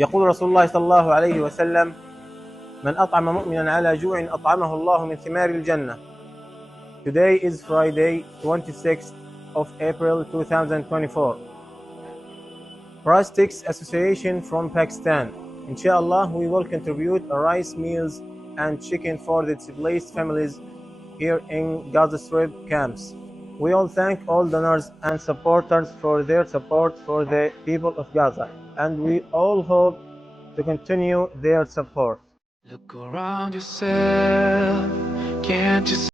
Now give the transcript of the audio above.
يقول رسول الله صلى الله عليه وسلم: من أطعم مؤمنا على جوع أطعمه الله من ثمار الجنة. Today is Friday, 26th of April 2024. BrassTacks Association from Pakistan. Inshallah, we will contribute rice meals and chicken for the displaced families here in Gaza Strip camps. We all thank all donors and supporters for their support for the people of Gaza, and we all hope to continue their support. Look around yourself, can't you